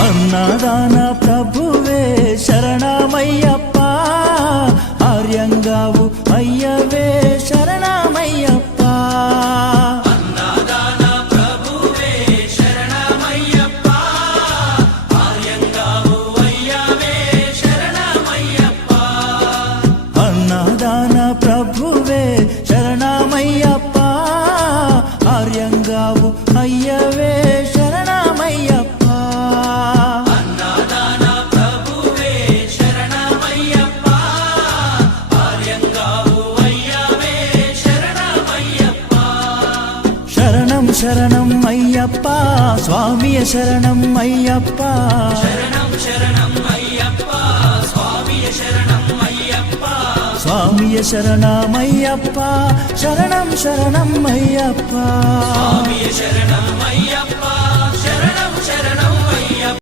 అన్నదాన ప్రభువే శరణమయ్యప్ప, ఆర్యంగావు అయ్యవే శరణమయ్యప్ప. అన్నదాన ప్రభువే శరణమయ్యప్ప, ఆర్యంగావు అయ్యవే శరణమయ్యప్ప. అన్నదాన ప్రభువే శరణమయ్యప్ప, ఆర్యంగావు అయ్యవే శరణమయ్యప్ప. అన్నదాన ప్రభువే శరణమయ్యప్ప, ఆర్యంగావు అయ్యవే శరణమయ్యప్ప. శరణం శరణం అయ్యప్ప, స్వామియ శరణం అయ్యప్ప. శరణం శరణం అయ్యప్ప, స్వామియ శరణం అయ్యప్ప. స్వామియ శరణమయ్యప్ప, శరణం శరణం అయ్యప్ప. స్వామియ శరణం అయ్యప్ప, శరణం శరణం